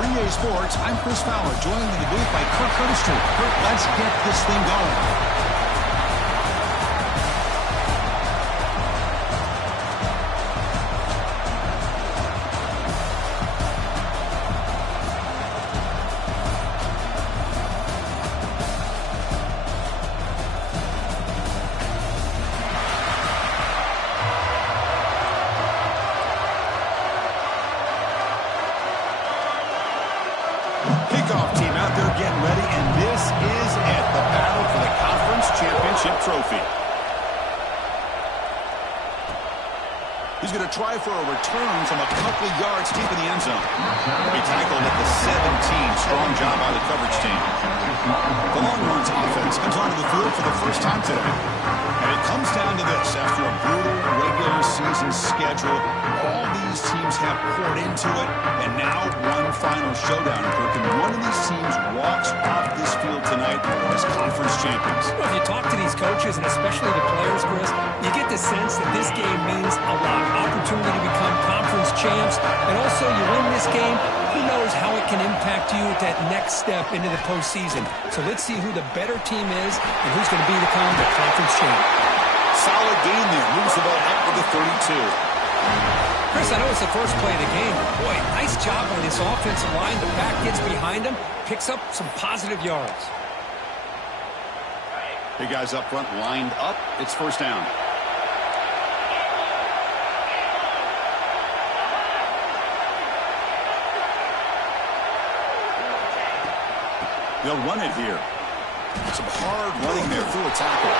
For EA Sports, I'm Chris Fowler, joined in the booth by Kirk Herbstreit. Kirk, let's get this thing going. Kickoff team out there getting ready, and this is it, the battle for the conference championship trophy. He's going to try for a return from a couple of yards deep in the end zone. He'll be tackled at the 17. Strong job by the coverage team. The Longhorns offense comes onto the field for the first time today. And it comes down to this. After a brutal regular season schedule, all these teams have poured into it, and now one final showdown. And one of these teams walks off this field tonight as conference champions. Well, if you talk to these coaches, and especially the players, Chris, you get the sense that this game means a lot. Opportunity to become conference champs, and also you win this game, who knows how it can impact you at that next step into the postseason. So let's see who the better team is and who's going to become the conference champ. Solid game there. Moves the ball up to the 32. Chris, I know it's the first play of the game. Boy, nice job on this offensive line. The back gets behind him, picks up some positive yards. Big guys up front lined up. It's first down. They'll run it here. Some hard running there through a tackle.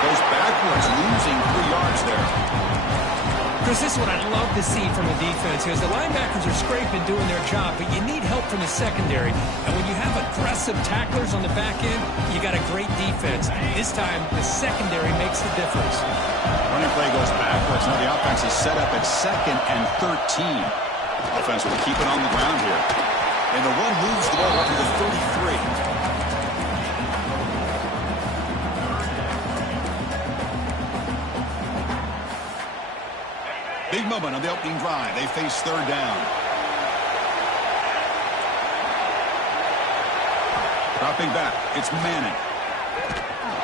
Goes backwards, losing 3 yards there. Chris, this is what I'd love to see from a defense here. The linebackers are scraping, doing their job, but you need help from the secondary. And when you have aggressive tacklers on the back end, you got a great defense. This time, the secondary makes the difference. Running play goes backwards. Now the offense is set up at 2nd and 13. Offense will keep it on the ground here. And the one moves the ball up to the 33. Big moment on the opening drive. They face third down. Dropping back. It's Manning.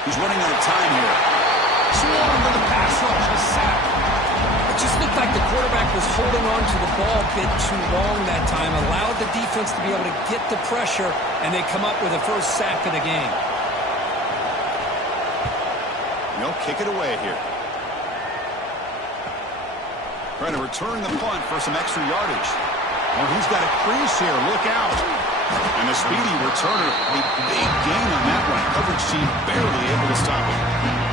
He's running out of time here. Swarm with a pass rush. A sack. It just looked like the quarterback was holding on to the ball a bit too long that time, allowed the defense to be able to get the pressure, and they come up with the first sack of the game. They'll kick it away here. Trying to return the punt for some extra yardage. Oh, he's got a crease here. Look out. And the speedy returner, a big gain on that one. Coverage team barely able to stop it.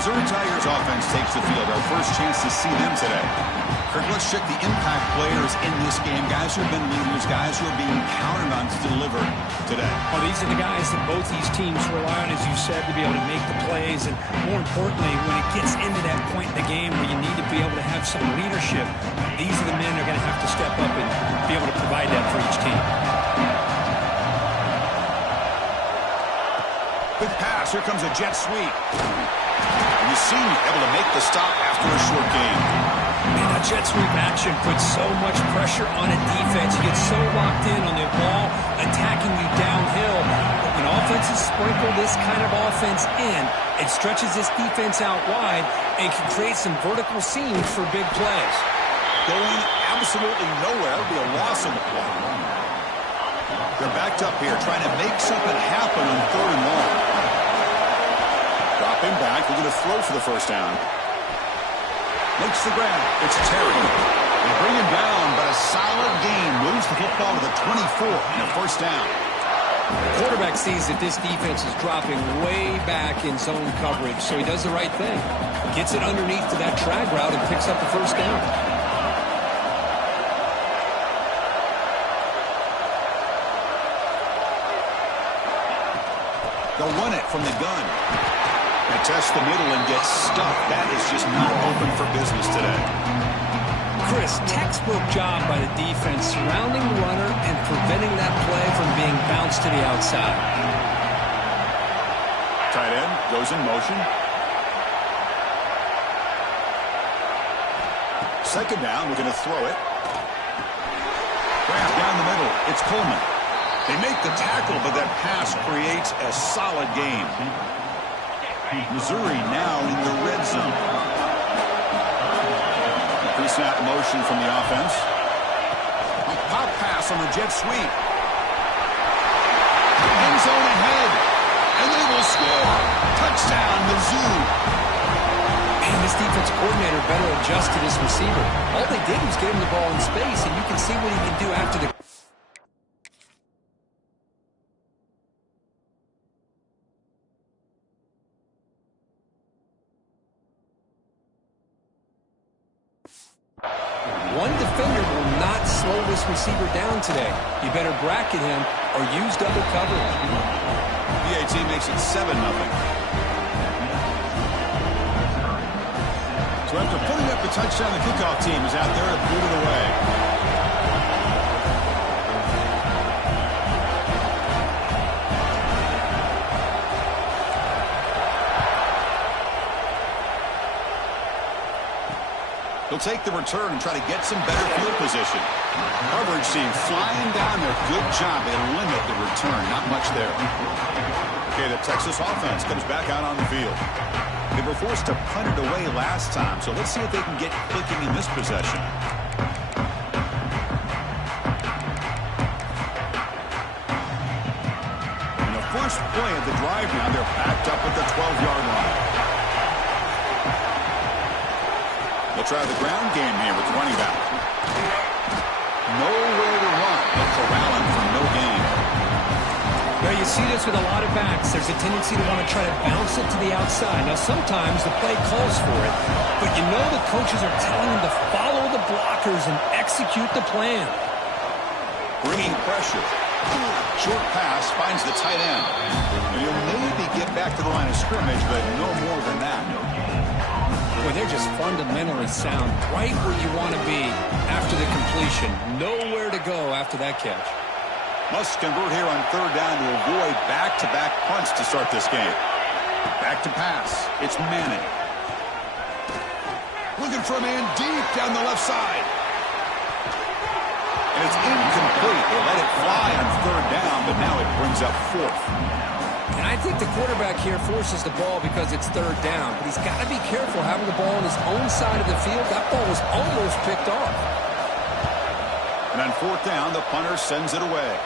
Missouri Tigers offense takes the field. Our first chance to see them today. Kirk, let's check the impact players in this game. Guys who have been leaders, guys who are being counted on to deliver today. Well, these are the guys that both these teams rely on, as you said, to be able to make the plays. And more importantly, when it gets into that point in the game where you need to be able to have some leadership, these are the men that are going to have to step up and be able to provide that for each team. Quick pass. Here comes a jet sweep. You see able to make the stop after a short game. Man, that jet sweep action puts so much pressure on a defense. You get so locked in on the ball attacking you downhill. But when offenses sprinkle this kind of offense in, it stretches this defense out wide and can create some vertical seams for big plays. Going absolutely nowhere. That would be a loss on the play. They're backed up here trying to make something happen on 3rd and long. Drop him back. We're going to throw for the first down. Makes the grab. It's Terry. They bring him down, but a solid gain moves the football to the 24 and a first down. The quarterback sees that this defense is dropping way back in zone coverage, so he does the right thing. Gets it underneath to that drag route and picks up the first down. They'll run it from the gun. They test the middle and get stuffed. open for business today. Chris, textbook job by the defense surrounding the runner and preventing that play from being bounced to the outside. Tight end goes in motion. Second down, we're going to throw it. Grab down the middle. It's Coleman. They make the tackle, but that pass creates a solid gain. Missouri now in the red zone. Pre-snap motion from the offense. A pop pass on the jet sweep. End zone ahead. And they will score. Touchdown, Mizzou. Man, this defense coordinator better adjust to this receiver. All they did was get him the ball in space, and you can see what he can do after the... One defender will not slow this receiver down today. You better bracket him or use double coverage. PAT makes it 7-0. So after putting up a touchdown, the kickoff team is out there to boot it away. He'll take the return and try to get some better field position. Coverage team flying down there. Good job. They limit the return. Not much there. Okay, the Texas offense comes back out on the field. They were forced to punt it away last time, so let's see if they can get clicking in this possession. And the first play of the drive now, they're backed up at the 12-yard line. They'll try the ground game here with the running back. Nowhere to run. They'll corral him for no gain. Now, you see this with a lot of backs. There's a tendency to want to try to bounce it to the outside. Now, sometimes the play calls for it, but you know the coaches are telling them to follow the blockers and execute the plan. Bringing pressure. Short pass finds the tight end. You'll maybe get back to the line of scrimmage, but no more than that. Boy, they're just fundamentally sound, right where you want to be after the completion. Nowhere to go after that catch. Must convert here on third down to avoid back-to-back punts to start this game. Back to pass. It's Manning. Looking for a man deep down the left side. And it's incomplete. They let it fly on third down, but now it brings up fourth. And I think the quarterback here forces the ball because it's third down. But he's got to be careful having the ball on his own side of the field. That ball was almost picked off. And on fourth down, the punter sends it away.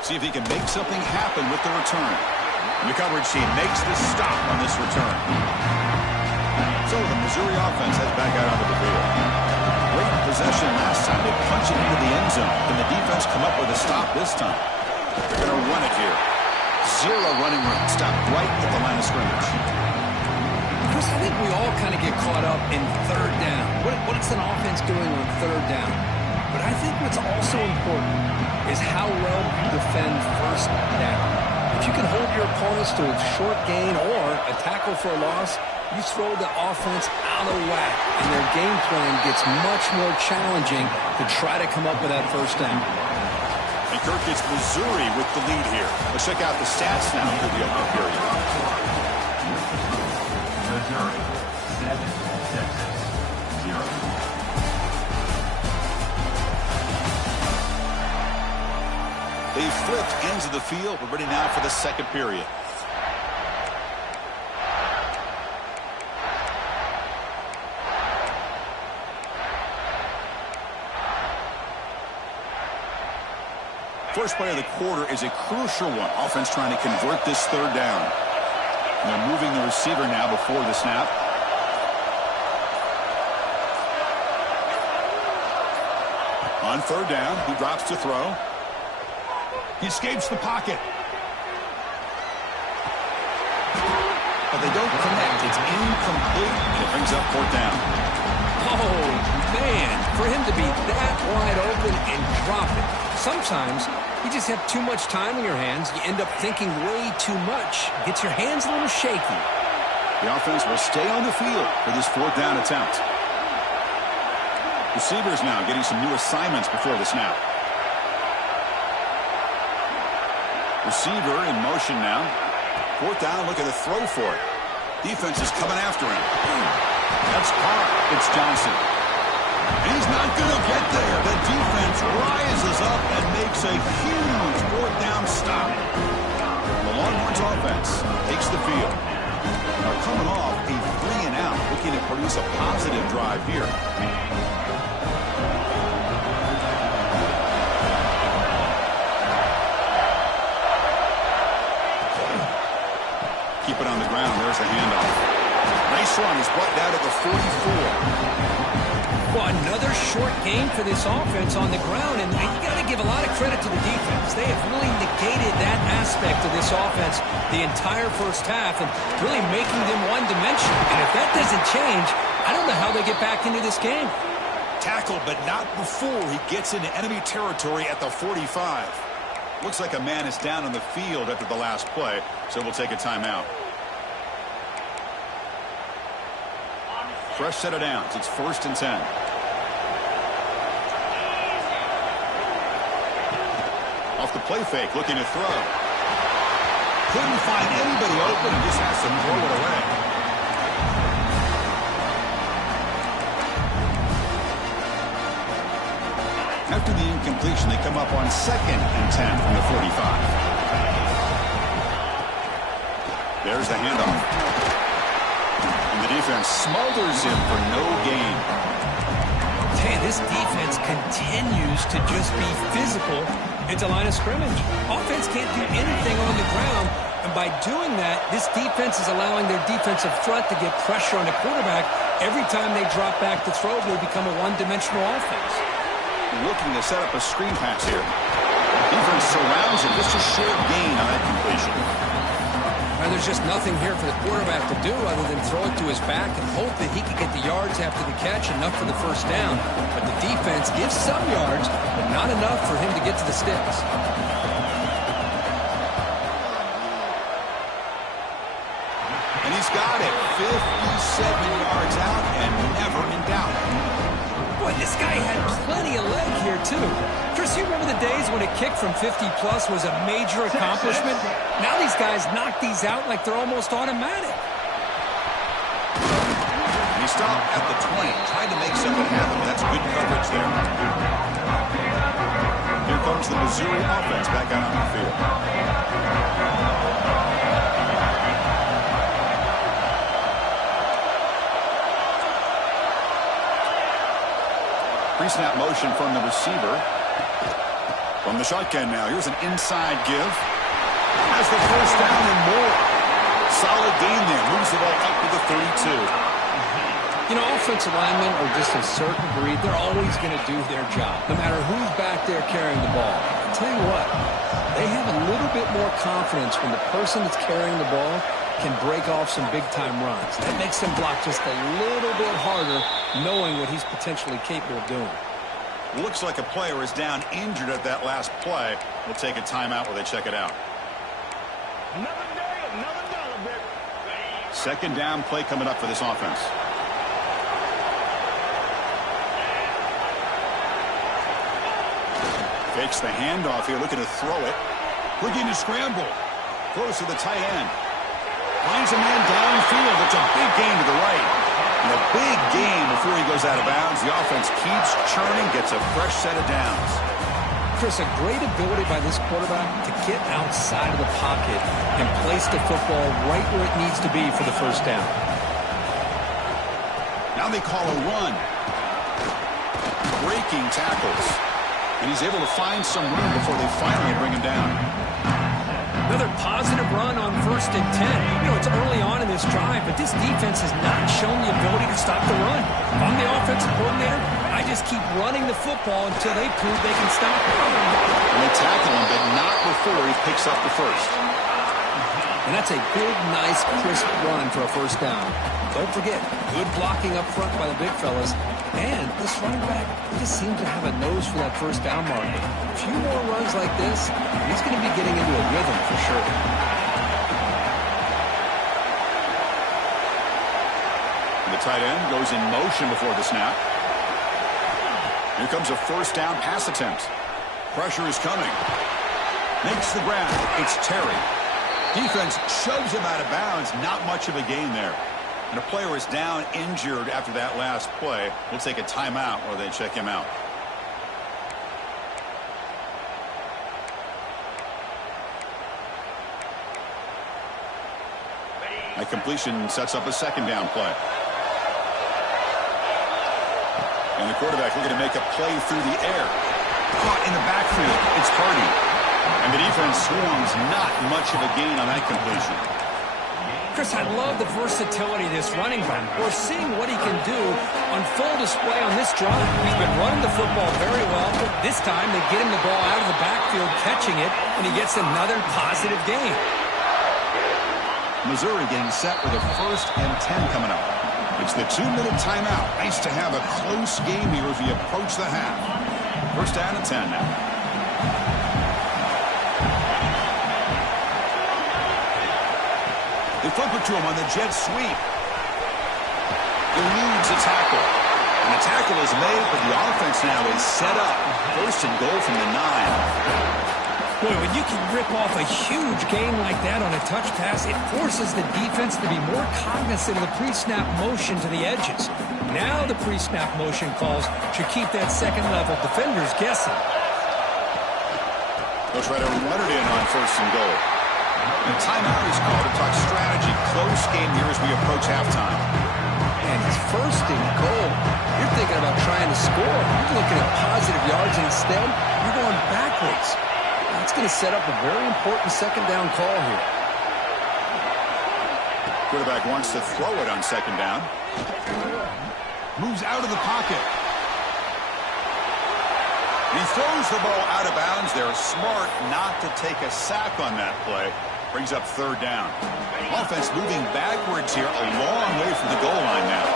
See if he can make something happen with the return. And the coverage team makes the stop on this return. So the Missouri offense heads back out onto the field. Great possession last time. They punch it into the end zone. Can the defense come up with a stop this time? They're going to run it here. Zero running room. Stop right at the line of scrimmage. Chris, I think we all kind of get caught up in third down. What is an offense doing on third down? But I think what's also important is how well you defend first down. If you can hold your opponents to a short gain or a tackle for a loss, you throw the offense out of whack, and their game plan gets much more challenging to try to come up with that first down. And Kirk gets Missouri with the lead here. Let's check out the stats now through the opening period. Missouri, 7, Texas, 0. They flipped ends of the field. We're ready now for the second period. First play of the quarter is a crucial one. Offense trying to convert this third down. And they're moving the receiver now before the snap. On third down, he drops to throw. He escapes the pocket. But they don't connect. It's incomplete, and it brings up fourth down. Oh, man, for him to be that wide open and drop it. Sometimes you just have too much time in your hands. You end up thinking way too much. Gets your hands a little shaky. The offense will stay on the field for this 4th down attempt. Receivers now getting some new assignments before the snap. Receiver in motion now. 4th down, looking to throw for it. Defense is coming after him. That's caught. It's Johnson. He's not going to get there. The defense rises up and makes a huge 4th down stop. The Longhorns offense takes the field. Now coming off a 3-and-out, looking to produce a positive drive here. Keep it on the ground. There's the handoff. Nice run. He's brought down at the 44. Well, another short game for this offense on the ground, and you got to give a lot of credit to the defense. They have really negated that aspect of this offense the entire first half and really making them one-dimensional. And if that doesn't change, I don't know how they get back into this game. Tackled, but not before he gets into enemy territory at the 45. Looks like a man is down on the field after the last play, so we'll take a timeout. Fresh set of downs. It's 1st and 10. Off the play fake, looking to throw. Couldn't find anybody open and just has to throw it away. After the incompletion, they come up on 2nd and 10 from the 45. There's the handoff. And the defense smothers him for no gain. Hey, this defense continues to just be physical into line of scrimmage. Offense can't do anything on the ground, and by doing that, this defense is allowing their defensive front to get pressure on the quarterback. Every time they drop back to throw, they become a one-dimensional offense. Looking to set up a screen pass here. Defense surrounds him. Just a short gain on that completion. Now, there's just nothing here for the quarterback to do other than throw it to his back and hope that he can get the yards after the catch, enough for the first down. But the defense gives some yards, but not enough for him to get to the sticks. And he's got it. 57 yards out and never in doubt. Boy, this guy had plenty of leg here, too. Chris, you remember the days when a kick from 50-plus was a major accomplishment? Now these guys knock these out like they're almost automatic. And he stopped at the 20, trying to make something happen. That's good coverage there. Here comes the Missouri offense back out on the field. Pre-snap motion from the receiver. From the shotgun now. Here's an inside give. Has the first down and more. Solid gain there. Moves the ball up to the 32. You know, offensive linemen are just a certain breed. They're always going to do their job, no matter who's back there carrying the ball. I'll tell you what, they have a little bit more confidence when the person that's carrying the ball can break off some big-time runs. That makes them block just a little bit harder, knowing what he's potentially capable of doing. Looks like a player is down injured at that last play. We'll take a timeout while they check it out. Another day, another dollar, baby. 2nd down play coming up for this offense. Fakes the handoff here, looking to throw it. Looking to scramble. Close to the tight end. Finds a man downfield. It's a big gain to the right. And a big gain before he goes out of bounds. The offense keeps churning, gets a fresh set of downs. Chris, a great ability by this quarterback to get outside of the pocket and place the football right where it needs to be for the first down. Now they call a run. Breaking tackles. And he's able to find some room before they finally bring him down. Another positive run on 1st and 10. You know, it's early on in this drive, but this defense has not shown the ability to stop the run. If I'm the offensive coordinator, I just keep running the football until they prove they can stop it. And they tackle him, but not before he picks up the first. And that's a big, nice, crisp run for a first down. Don't forget, good blocking up front by the big fellas. And this running back just seems to have a nose for that first down marker. A few more runs like this, he's going to be getting into a rhythm for sure. And the tight end goes in motion before the snap. Here comes a first down pass attempt. Pressure is coming. Makes the grab. It's Terry. Defense shoves him out of bounds. Not much of a gain there. And a player is down injured after that last play. We'll take a timeout while they check him out. A completion sets up a second down play. And the quarterback looking to make a play through the air. Caught in the backfield. It's Hardy. And the defense swarms. Not much of a gain on that completion. Chris, I love the versatility of this running back. We're seeing what he can do on full display on this drive. He's been running the football very well. This time they get him the ball out of the backfield, catching it, and he gets another positive gain. Missouri getting set with a 1st and 10 coming up. It's the 2-minute timeout. Nice to have a close game here as we approach the half. 1st down and 10 now. They flip it to him on the jet sweep. Eludes a tackle. And the tackle is made, but the offense now is set up. 1st and goal from the 9. Boy, when you can rip off a huge gain like that on a touch pass, it forces the defense to be more cognizant of the pre-snap motion to the edges. Now the pre-snap motion calls should keep that second-level defenders guessing. They'll try to run it in on 1st and goal. And timeout is called to talk strategy. Close game here as we approach halftime. And it's 1st and goal. You're thinking about trying to score. You're looking at positive yards, and instead you're going backwards. That's going to set up a very important second down call here. Quarterback wants to throw it on 2nd down. Moves out of the pocket. He throws the ball out of bounds. They're smart not to take a sack on that play. Brings up 3rd down. Offense moving backwards here, a long way from the goal line now.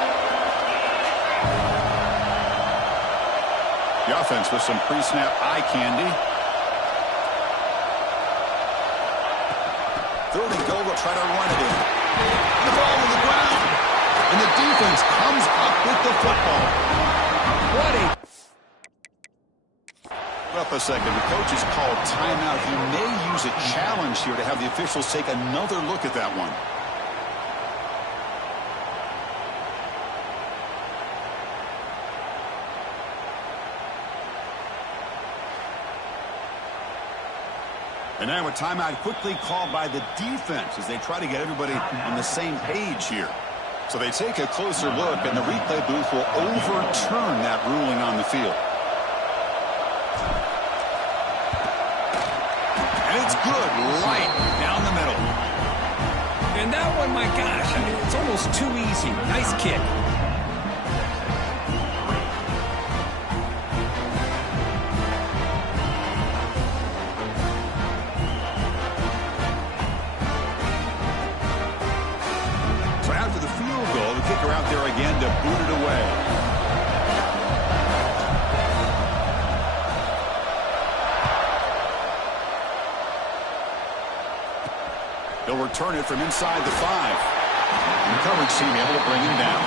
The offense with some pre-snap eye candy. 3rd and goal, they'll try to run it in. The ball on the ground. And the defense comes up with the football. What a... Up a second. The coach has called timeout. He may use a challenge here to have the officials take another look at that one. And now a timeout quickly called by the defense as they try to get everybody on the same page here. So they take a closer look, and the replay booth will overturn that ruling on the field. And it's good, right down the middle. And that one, my gosh, I mean, it's almost too easy. Nice kick. So after the field goal, the kicker out there again to boot it away. They'll return it from inside the 5. And the coverage team able to bring him down.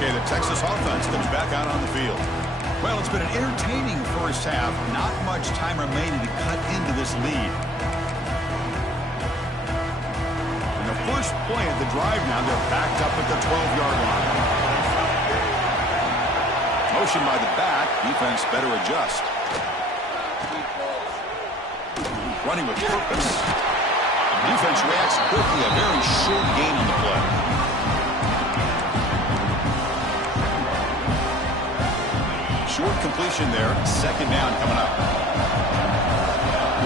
Okay, the Texas offense comes back out on the field. Well, it's been an entertaining first half. Not much time remaining to cut into this lead. And the first play of the drive now, they're backed up at the 12-yard line. Motion by the back. Defense better adjust. Running with purpose. Defense reacts quickly. A very short gain on the play. Short completion there. 2nd down coming up.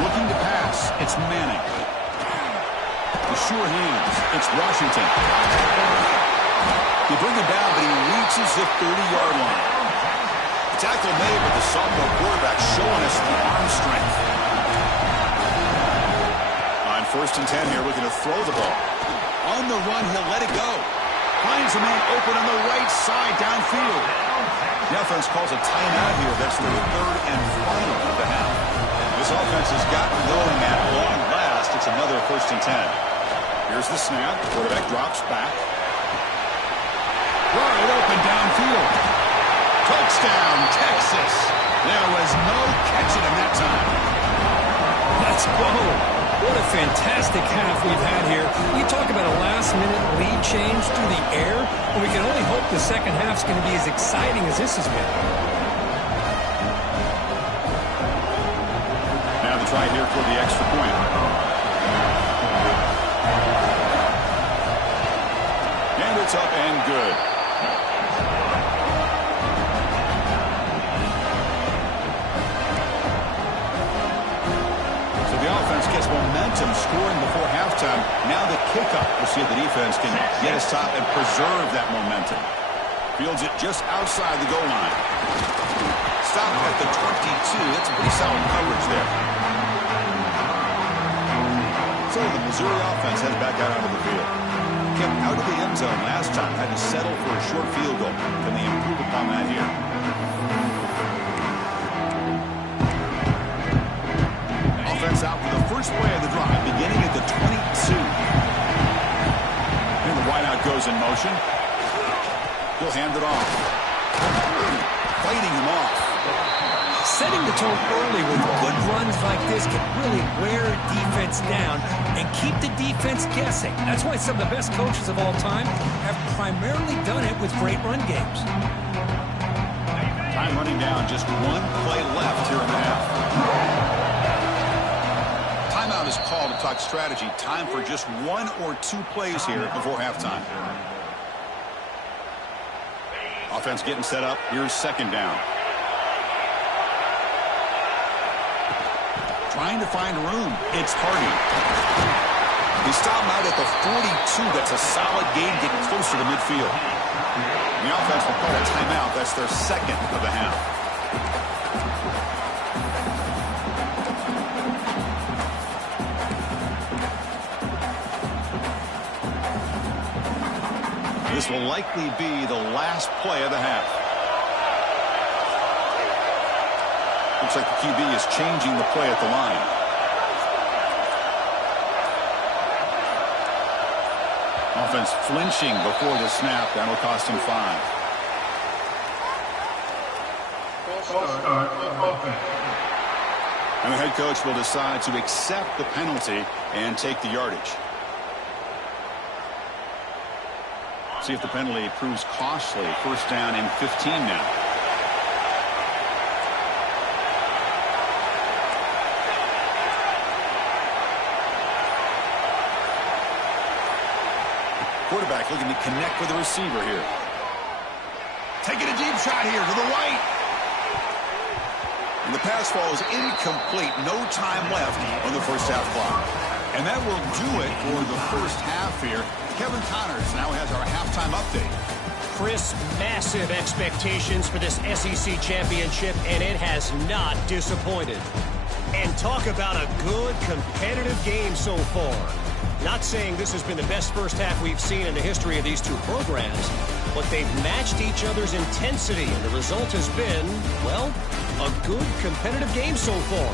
Looking to pass. It's Manning. The sure hands. It's Washington. They bring him down, but he reaches the 30-yard line. Tackle made, but the sophomore quarterback showing us the arm strength. 1st and 10 here, looking to throw the ball. On the run, he'll let it go. Finds a man open on the right side downfield. The offense calls a timeout here. That's their 3rd and final of the half. This offense has gotten going at long last. It's another 1st and 10. Here's Here's the snap. Quarterback drops back. Wide open downfield. Touchdown, Texas. There was no catching him that time. Let's go. What a fantastic half we've had here. You talk about a last-minute lead change through the air, and we can only hope the second half's going to be as exciting as this has been. Now the try here for the extra point. And it's up and good. Gets momentum scoring before halftime. Now the kickoff. We'll see if the defense can get a stop and preserve that momentum. Fields it just outside the goal line. Stop at the 22. That's pretty solid coverage there. So the Missouri offense heads back out onto the field. Kept out of the end zone last time. Had to settle for a short field goal. Can they improve upon that here? Offense out for the first play of the drive, beginning at the 22. And the wideout goes in motion. He'll hand it off. Fighting him off. Setting the tone early with good runs like this can really wear a defense down and keep the defense guessing. That's why some of the best coaches of all time have primarily done it with great run games. Time running down, just one play left here in the half. Timeout is called to talk strategy. Time for just one or two plays here before halftime. Offense getting set up. Here's second down. Trying to find room. It's Hardy. They stop him out at the 42. That's a solid gain getting closer to midfield. And the offense will call a timeout. That's their second of the half. This will likely be the last play of the half. Looks like the QB is changing the play at the line. Offense flinching before the snap. That'll cost him 5. And the head coach will decide to accept the penalty and take the yardage. See if the penalty proves costly. First down and 15 now. Quarterback looking to connect with the receiver here. Taking a deep shot here to the right. And the pass falls incomplete. No time left on the first half clock. And that will do it for the first half here. Kevin Connors now has our halftime update. Chris, massive expectations for this SEC championship, and it has not disappointed. And talk about a good, competitive game so far. Not saying this has been the best first half we've seen in the history of these two programs, but they've matched each other's intensity, and the result has been, well, a good, competitive game so far.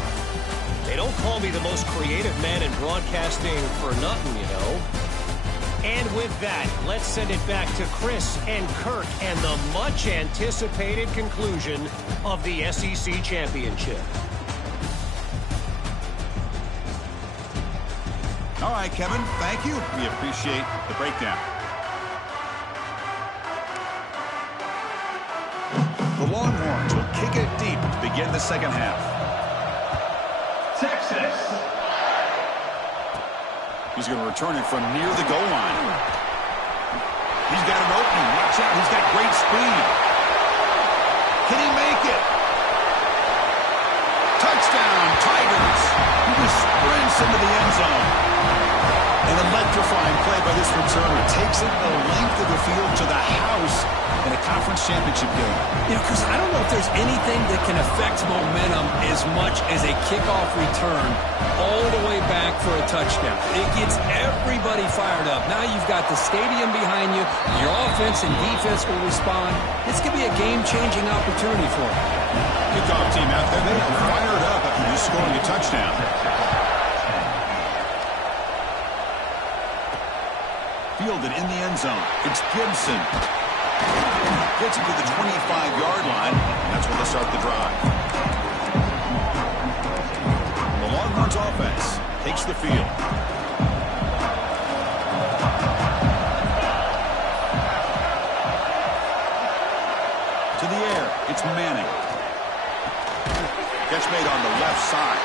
They don't call me the most creative man in broadcasting for nothing, you know. And with that, let's send it back to Chris and Kirk and the much-anticipated conclusion of the SEC championship. All right, Kevin, thank you. We appreciate the breakdown. The Longhorns will kick it deep to begin the second half. Texas. He's going to return it from near the goal line. He's got an opening. Watch out. He's got great speed. Can he make it? Touchdown, Tigers. He just sprints into the end zone. An electrifying play by this returner. Takes it the length of the field to the house in a conference championship game. You know, Chris, I don't know if there's anything that can affect momentum as much as a kickoff return all the way back for a touchdown. It gets everybody fired up. Now you've got the stadium behind you. Your offense and defense will respond. This could be a game-changing opportunity for them. Kickoff team out there. They are fired up after just scoring a touchdown. Fielded in the end zone. It's Gibson. Gets it to the 25-yard line. And that's where they start the drive. The Longhorns offense takes the field. To the air, it's Manning. Catch made on the left side.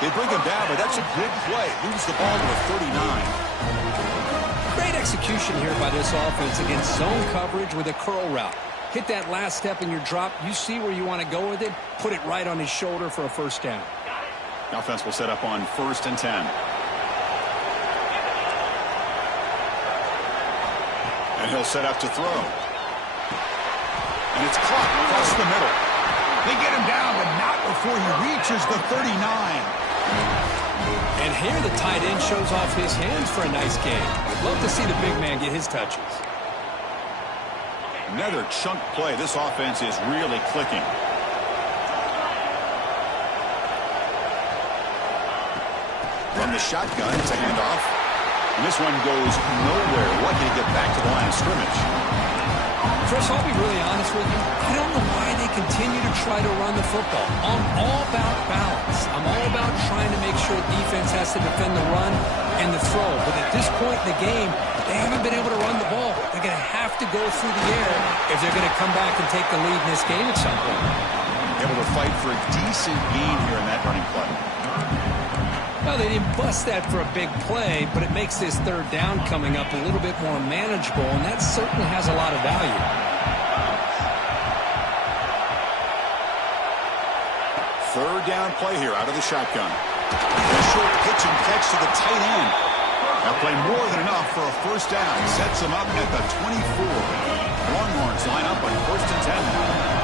They bring him down, but that's a big play. Moves the ball to a 39. Great execution here by this offense against zone coverage with a curl route. Hit that last step in your drop. You see where you want to go with it. Put it right on his shoulder for a first down. The offense will set up on 1st and 10. And he'll set up to throw. And it's caught across the middle. They get him down, but not before he reaches the 39. And here the tight end shows off his hands for a nice game. Love to see the big man get his touches. Another chunk play. This offense is really clicking. From the shotgun, it's a handoff. And this one goes nowhere. Lucky to get back to the line of scrimmage. Chris, I'll be really honest with you. I don't know why they continue to try to run the football. I'm all about balance. I'm all about trying to make sure defense has to defend the run and the throw. But at this point in the game, they haven't been able to run the ball. They're going to have to go through the air if they're going to come back and take the lead in this game at some point. Able to fight for a decent gain here in that running play. Well, they didn't bust that for a big play, but it makes this third down coming up a little bit more manageable, and that certainly has a lot of value. Third down play here out of the shotgun. A short pitch and catch to the tight end. That play more than enough for a first down. Sets them up at the 24. Longhorns line up on 1st and 10.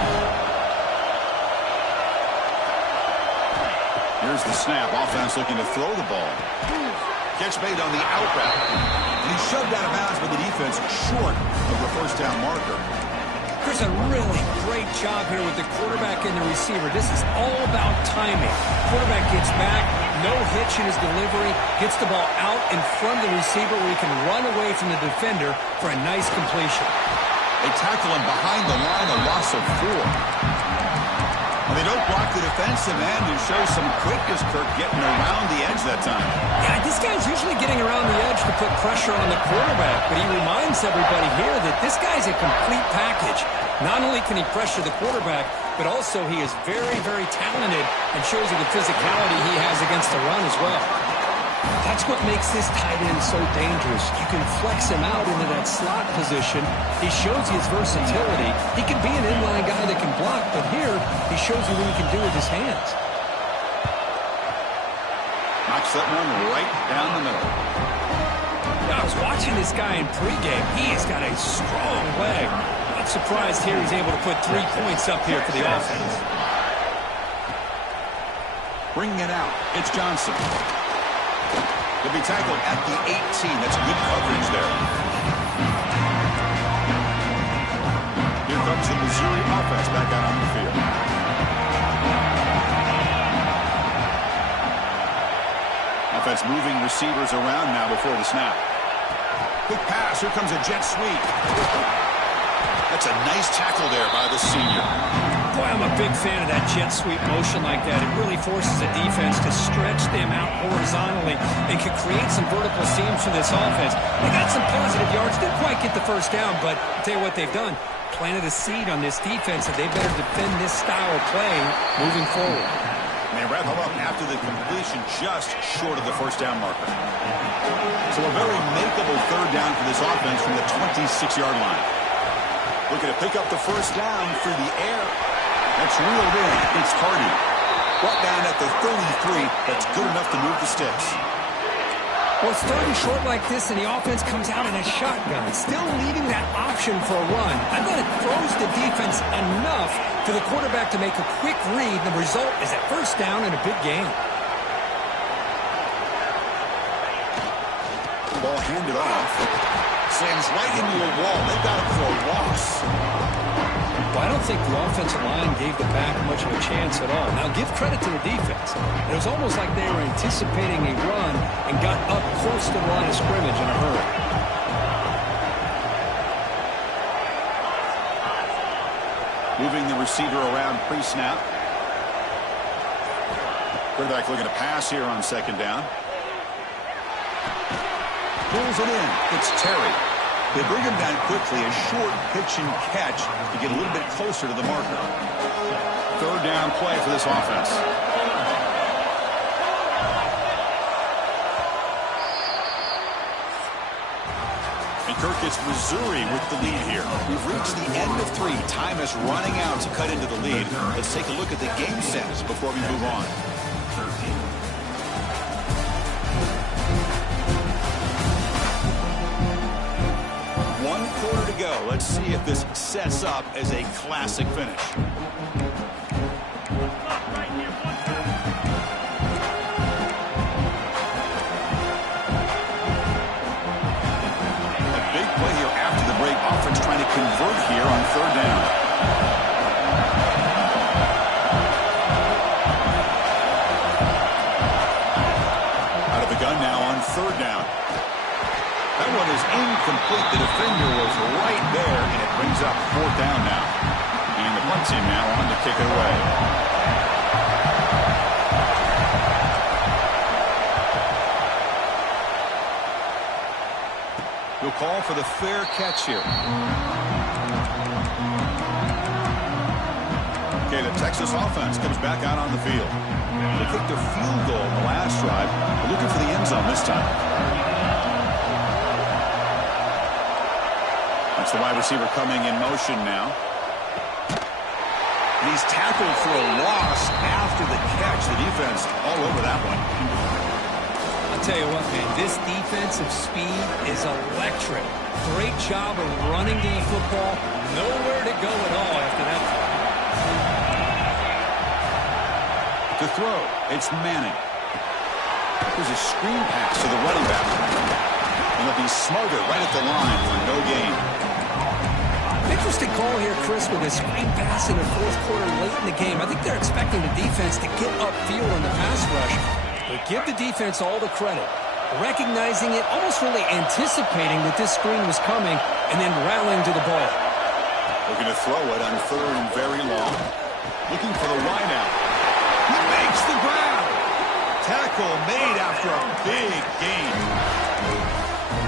Here's the snap. Offense looking to throw the ball. Catch made on the out route. And he shoved out of bounds with the defense short of the first down marker. Chris, a really great job here with the quarterback and the receiver. This is all about timing. Quarterback gets back, no hitch in his delivery, gets the ball out in front of the receiver where he can run away from the defender for a nice completion. They tackle him behind the line, a loss of 4. And they don't block the defensive end and show some quickness, Kirk, getting around the edge that time. Yeah, this guy's usually getting around the edge to put pressure on the quarterback, but he reminds everybody here that this guy's a complete package. Not only can he pressure the quarterback, but also he is very, very talented and shows you the physicality he has against the run as well. That's what makes this tight end so dangerous. You can flex him out into that slot position. He shows you his versatility. He can be an inline guy that can block, but here he shows you what he can do with his hands. Knocks that one right down the middle. Now, I was watching this guy in pregame. He has got a strong leg. Not surprised here he's able to put 3 points up here for the offense. Bringing it out, it's Johnson. He'll be tackled at the 18. That's good coverage there. Here comes the Missouri offense back out on the field. Offense moving receivers around now before the snap. Quick pass. Here comes a jet sweep. That's a nice tackle there by the senior. Boy, I'm a big fan of that jet sweep motion like that. It really forces the defense to stretch them out horizontally and can create some vertical seams for this offense. They got some positive yards. Didn't quite get the first down, but I'll tell you what they've done. Planted a seed on this defense that they better defend this style of play moving forward. And they wrap him up after the completion just short of the first down marker. So a very makeable third down for this offense from the 26-yard line. Looking to pick up the first down through the air. That's reeled in. It's Hardy. Brought down at the 33. That's good enough to move the sticks. Well, starting short like this and the offense comes out in a shotgun, still leaving that option for a run. I thought it throws the defense enough for the quarterback to make a quick read. The result is a first down and a big gain. Ball handed off. Slams right into a wall. They've got it for a loss. Well, I don't think the offensive line gave the back much of a chance at all. Now, give credit to the defense. It was almost like they were anticipating a run and got up close to the line of scrimmage in a hurry. Moving the receiver around pre-snap. Quarterback looking to pass here on second down. Pulls it in. It's Terry. They bring him down quickly. A short pitch and catch to get a little bit closer to the marker. Third down play for this offense. And Kirk, it's Missouri with the lead here. We've reached the end of 3. Time is running out to cut into the lead. Let's take a look at the game sets before we move on. 1 quarter to go. Let's see if this sets up as a classic finish. Offense trying to convert here on third down. Out of the gun now on third down. That one is incomplete. The defender was right there, and it brings up fourth down now. And the punt team now on to kick it away. He'll call for the fair catch here. Okay, the Texas offense comes back out on the field. They kicked a field goal in the last drive. They're looking for the end zone this time. That's the wide receiver coming in motion now. And he's tackled for a loss after the catch. The defense all over that one. I'll tell you what, man, this defensive speed is electric. Great job of running to the football. Nowhere to go at all after that. To throw, it's Manning. There's a screen pass to the running back. And they'll be smothered right at the line for no gain. Interesting call here, Chris, with a screen pass in the fourth quarter late in the game. I think they're expecting the defense to get upfield on the pass rush. But give the defense all the credit. Recognizing it, almost really anticipating that this screen was coming, and then rallying to the ball. Looking to throw it on third and very long. Looking for the wideout. He makes the grab. Tackle made after a big gain.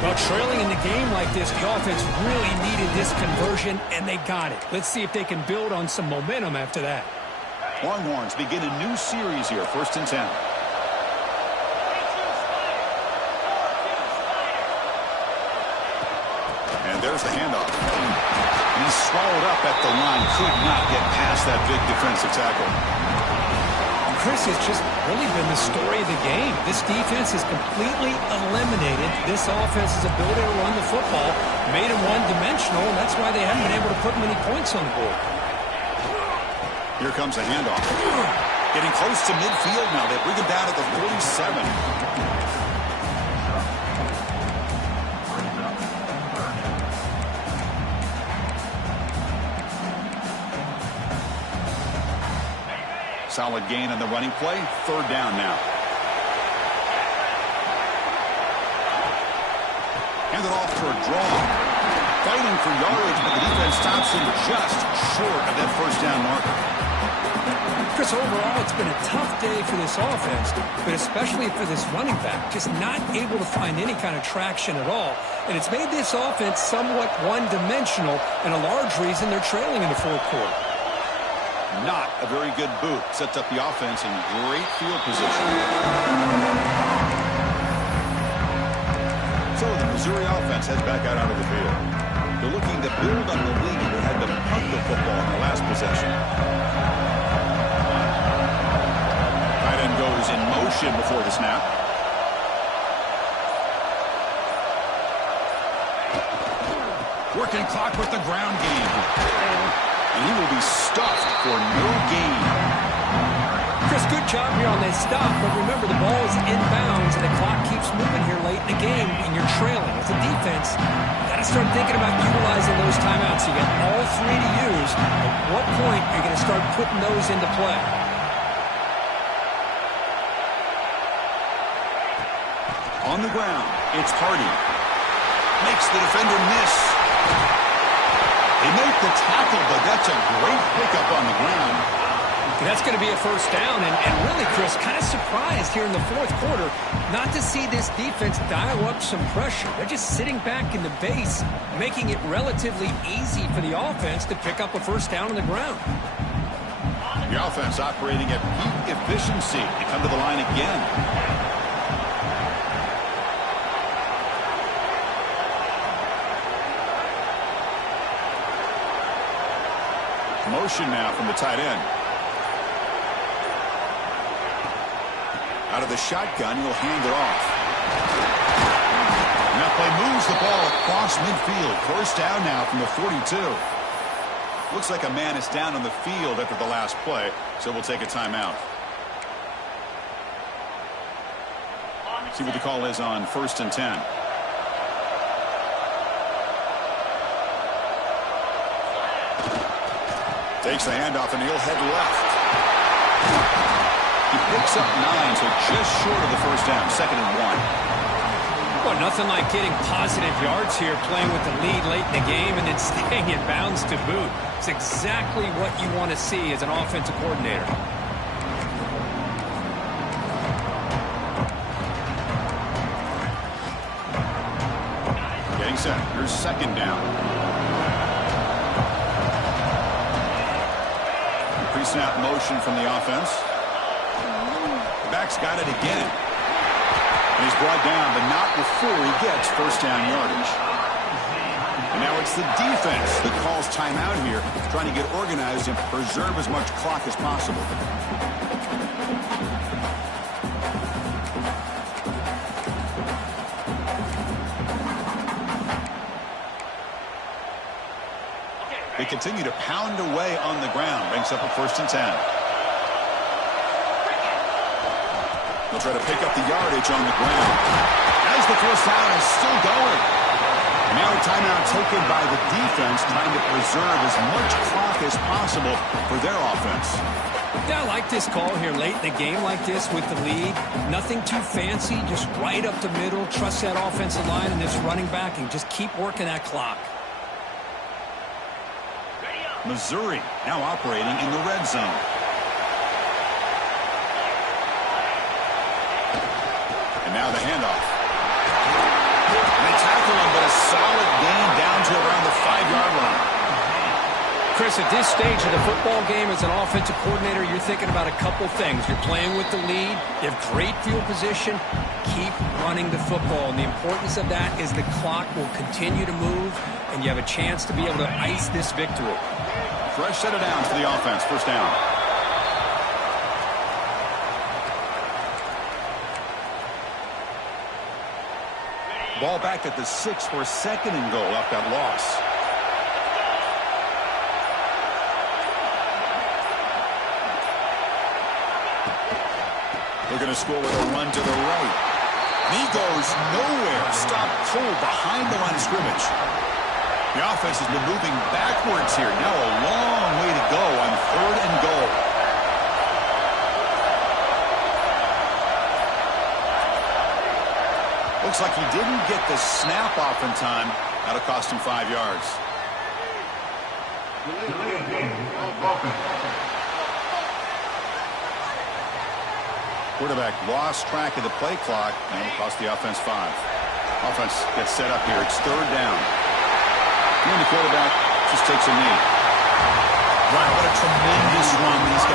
Well, trailing in the game like this, the offense really needed this conversion, and they got it. Let's see if they can build on some momentum after that. Longhorns begin a new series here, 1st and 10. And there's the handoff. And he's swallowed up at the line. Could not get past that big defensive tackle. Chris, has just really been the story of the game. This defense has completely eliminated this offense's ability to run the football, made them one-dimensional, and that's why they haven't been able to put many points on the board. Here comes a handoff. Getting close to midfield now. They bring him down to the 47. Solid gain on the running play. Third down now. Handed off for a draw. Fighting for yardage, but the defense stops him just short of that first down marker. Chris, overall, it's been a tough day for this offense, but especially for this running back. Just not able to find any kind of traction at all. And it's made this offense somewhat one-dimensional, and a large reason they're trailing in the fourth quarter. Not a very good boot. Sets up the offense in great field position. So the Missouri offense heads back out onto the field. They're looking to build on the lead. They had to punt the football in the last possession. Tight end goes in motion before the snap. Working clock with the ground game. And he will be stuffed for no gain. Chris, good job here on that stop, but remember the ball is inbounds and the clock keeps moving here late in the game and you're trailing. As a defense, you got to start thinking about utilizing those timeouts. You got all 3 to use. At what point are you going to start putting those into play? On the ground, it's Hardy. Makes the defender miss. They make the tackle, but that's a great pickup on the ground. That's going to be a first down, and really, Chris, kind of surprised here in the fourth quarter not to see this defense dial up some pressure. They're just sitting back in the base, making it relatively easy for the offense to pick up a first down on the ground. The offense operating at peak efficiency. They come to the line again. Motion now from the tight end. Out of the shotgun, he'll hand it off. And that play moves the ball across midfield. First down now from the 42. Looks like a man is down on the field after the last play, so we'll take a timeout. See what the call is on 1st and 10. Takes the handoff and he'll head left. He picks up 9, so just short of the first down. 2nd and 1. Well, nothing like getting positive yards here, playing with the lead late in the game and then staying in bounds to boot. It's exactly what you want to see as an offensive coordinator. Getting set. Here's 2nd down. Pre-snap motion from the offense. The back's got it again. And he's brought down, but not before he gets first down yardage. And now it's the defense that calls timeout here, trying to get organized and preserve as much clock as possible. They continue to pound away on the ground. Brings up a 1st and 10. They'll try to pick up the yardage on the ground. As the first down is still going. And now a timeout taken by the defense, trying to preserve as much clock as possible for their offense. Yeah, I like this call here late in the game like this with the lead. Nothing too fancy, just right up the middle. Trust that offensive line and this running back and just keep working that clock. Missouri now operating in the red zone. And now the handoff. And they tackle him, but a solid gain down to around the 5-yard line. Chris, at this stage of the football game as an offensive coordinator, you're thinking about a couple things. You're playing with the lead. You have great field position. Keep running the football. And the importance of that is the clock will continue to move, and you have a chance to be able to ice this victory. Fresh set of downs for the offense. First down. Ball back at the 6 for 2nd and goal off that loss. They're going to score with a run to the right. And he goes nowhere. Stopped cold behind the line of scrimmage. The offense has been moving backwards here. Now a long way to go on 3rd and goal. Looks like he didn't get the snap off in time. That'll cost him 5 yards. Quarterback lost track of the play clock, and it'll cost the offense 5. Offense gets set up here. It's 3rd down. And the quarterback just takes a knee. Wow, what a tremendous run these